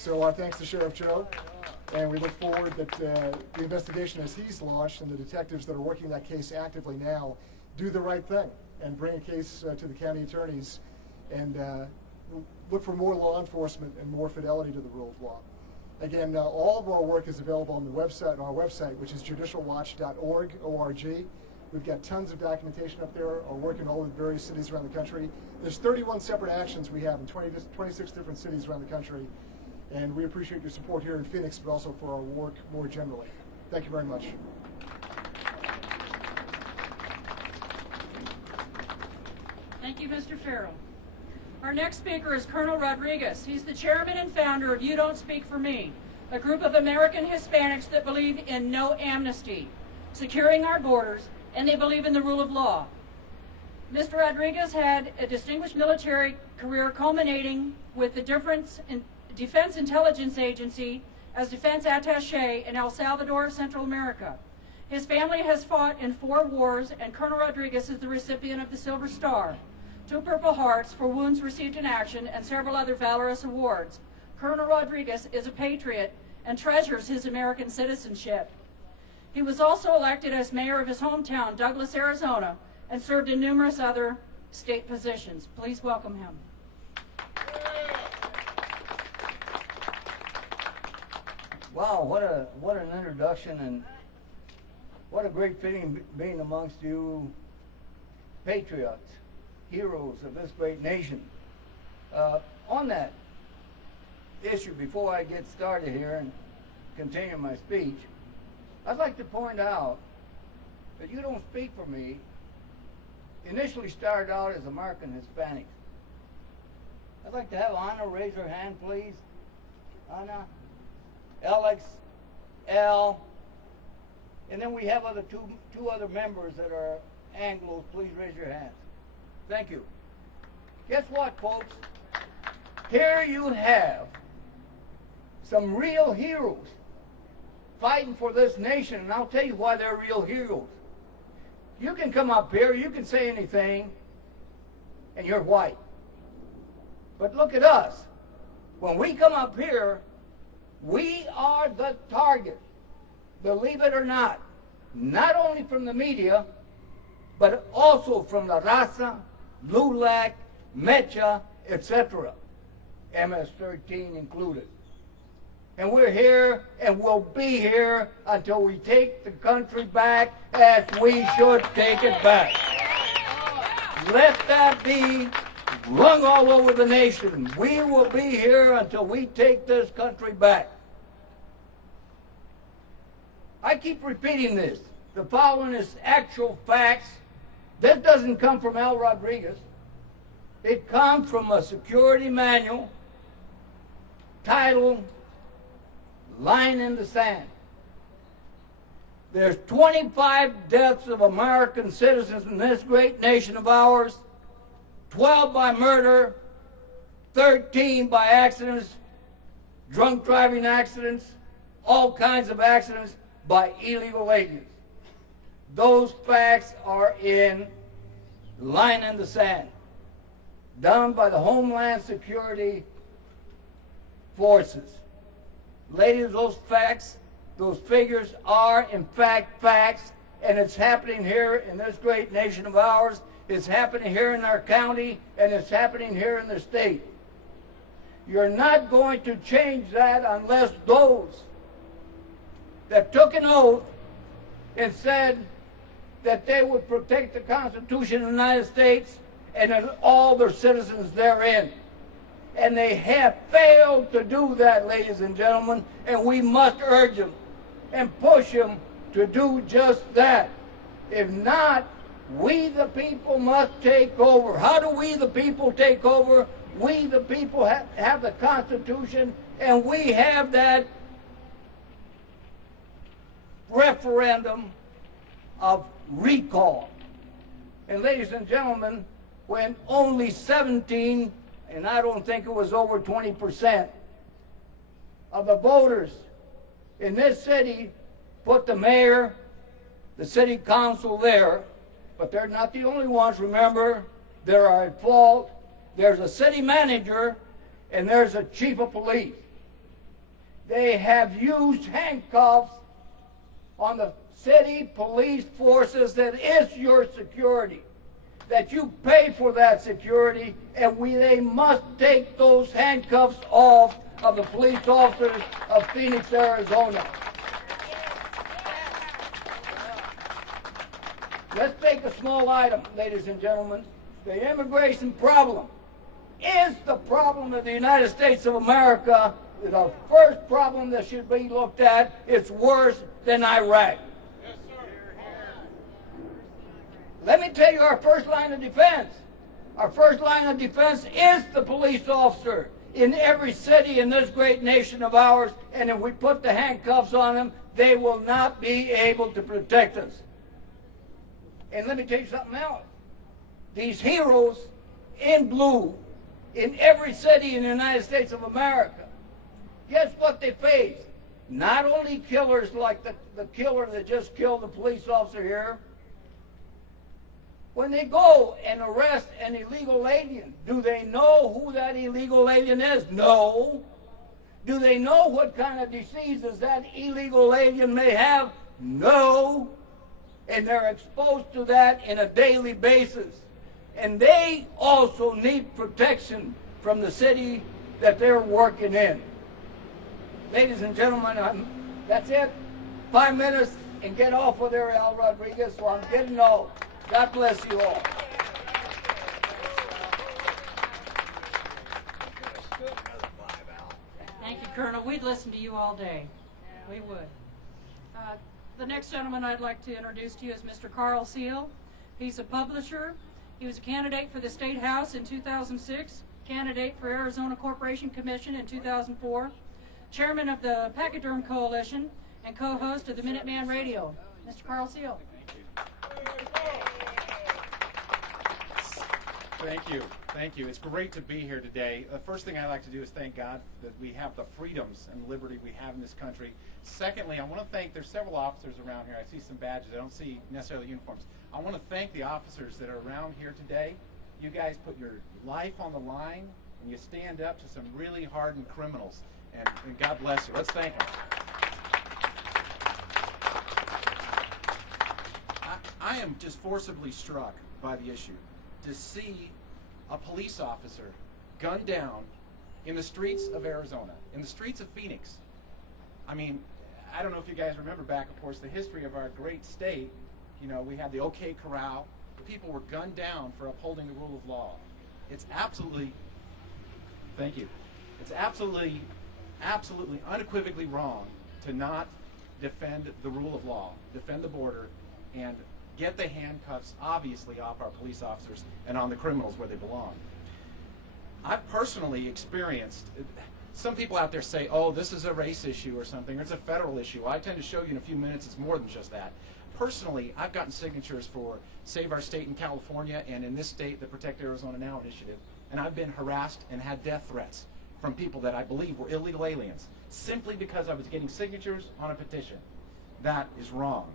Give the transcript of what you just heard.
So our thanks to Sheriff Joe, and we look forward that the investigation as he's launched and the detectives that are working that case actively now do the right thing and bring a case to the county attorneys and look for more law enforcement and more fidelity to the rule of law. Again, all of our work is available on our website, which is judicialwatch.org, O-R-G. We've got tons of documentation up there, our work in all the various cities around the country. There's 31 separate actions we have in 26 different cities around the country, and we appreciate your support here in Phoenix, but also for our work more generally. Thank you very much. Thank you, Mr. Farrell. Our next speaker is Colonel Rodriguez. He's the chairman and founder of You Don't Speak for Me, a group of American Hispanics that believe in no amnesty, securing our borders, and they believe in the rule of law. Mr. Rodriguez had a distinguished military career culminating with the Defense Intelligence Agency as defense attaché in El Salvador, Central America. His family has fought in 4 wars, and Colonel Rodriguez is the recipient of the Silver Star, 2 Purple Hearts for wounds received in action, and several other valorous awards. Colonel Rodriguez is a patriot and treasures his American citizenship. He was also elected as mayor of his hometown, Douglas, Arizona, and served in numerous other state positions. Please welcome him. Wow, what an introduction, and what a great feeling being amongst you patriots, heroes of this great nation. On that issue, before I get started here and continue my speech, I'd like to point out that You Don't Speak for Me initially started out as American Hispanics. I'd like to have Anna raise her hand, please. Anna, Alex, Al, and then we have two other members that are Anglos. Please raise your hands. Thank you. Guess what, folks? Here you have some real heroes fighting for this nation, and I'll tell you why they're real heroes. You can come up here, you can say anything, and you're white. But look at us. When we come up here, we are the target, believe it or not only from the media, but also from La Raza, LULAC, Mecha, etc., MS-13 included. And we're here and we'll be here until we take the country back as we should take it back. Let that be rung all over the nation. We will be here until we take this country back. I keep repeating this. The following is actual facts. This doesn't come from Al Rodriguez. It comes from a security manual titled Line in the Sand. There's 25 deaths of American citizens in this great nation of ours, 12 by murder, 13 by accidents, drunk driving accidents, all kinds of accidents by illegal aliens. Those facts are in Line in the Sand, done by the Homeland Security Forces. Ladies, those facts, those figures are in fact facts, and it's happening here in this great nation of ours. It's happening here in our county, and it's happening here in the state. You're not going to change that unless those that took an oath and said that they would protect the Constitution of the United States and all their citizens therein. And they have failed to do that, ladies and gentlemen, and we must urge them and push them to do just that. If not, we the people must take over. How do we the people take over? We the people have the Constitution, and we have that referendum of recall. And ladies and gentlemen, when only 17, and I don't think it was over 20% of the voters in this city put the mayor, the city council there, but they're not the only ones. Remember, there are at fault. There's a city manager and there's a chief of police. they have used handcuffs on the city police forces that is your security, that you pay for that security, and they must take those handcuffs off of the police officers of Phoenix, Arizona. Let's take a small item, ladies and gentlemen. The immigration problem is the problem of the United States of America. The first problem that should be looked at. It's worse than Iraq. Yes, sir. Let me tell you our first line of defense. Our first line of defense is the police officer in every city in this great nation of ours, and if we put the handcuffs on them, they will not be able to protect us. And let me tell you something else. These heroes in blue in every city in the United States of America, guess what they face? Not only killers like the killer that just killed the police officer here. When they go and arrest an illegal alien, do they know who that illegal alien is? No. Do they know what kind of diseases that illegal alien may have? No. And they're exposed to that on a daily basis. And they also need protection from the city that they're working in. Ladies and gentlemen, that's it. 5 minutes and get off with there, Al Rodriguez, so I'm getting old. God bless you all. Thank you, Colonel. We'd listen to you all day. We would. The next gentleman I'd like to introduce to you is Mr. Carl Seal. He's a publisher. He was a candidate for the State House in 2006, candidate for Arizona Corporation Commission in 2004, chairman of the Pachyderm Coalition, and co-host of the Minuteman Radio. Mr. Carl Seal. Thank you. Thank you. It's great to be here today. The first thing I like to do is thank God that we have the freedoms and liberty we have in this country. Secondly, I want to thank, there's several officers around here. I see some badges. I don't see necessarily uniforms. I want to thank the officers that are around here today. You guys put your life on the line and you stand up to some really hardened criminals. And God bless you. Let's thank them. I am just forcibly struck by the issue to see a police officer gunned down in the streets of Arizona, in the streets of Phoenix. I mean, I don't know if you guys remember back, of course, the history of our great state. You know, we had the OK Corral. People were gunned down for upholding the rule of law. It's absolutely, thank you, it's absolutely unequivocally wrong to not defend the rule of law, defend the border, and get the handcuffs, obviously, off our police officers and on the criminals where they belong. I've personally experienced, some people out there say, oh, this is a race issue or something, or it's a federal issue. I tend to show you in a few minutes it's more than just that. Personally, I've gotten signatures for Save Our State in California and in this state, the Protect Arizona Now initiative, and I've been harassed and had death threats from people that I believe were illegal aliens, simply because I was getting signatures on a petition. That is wrong.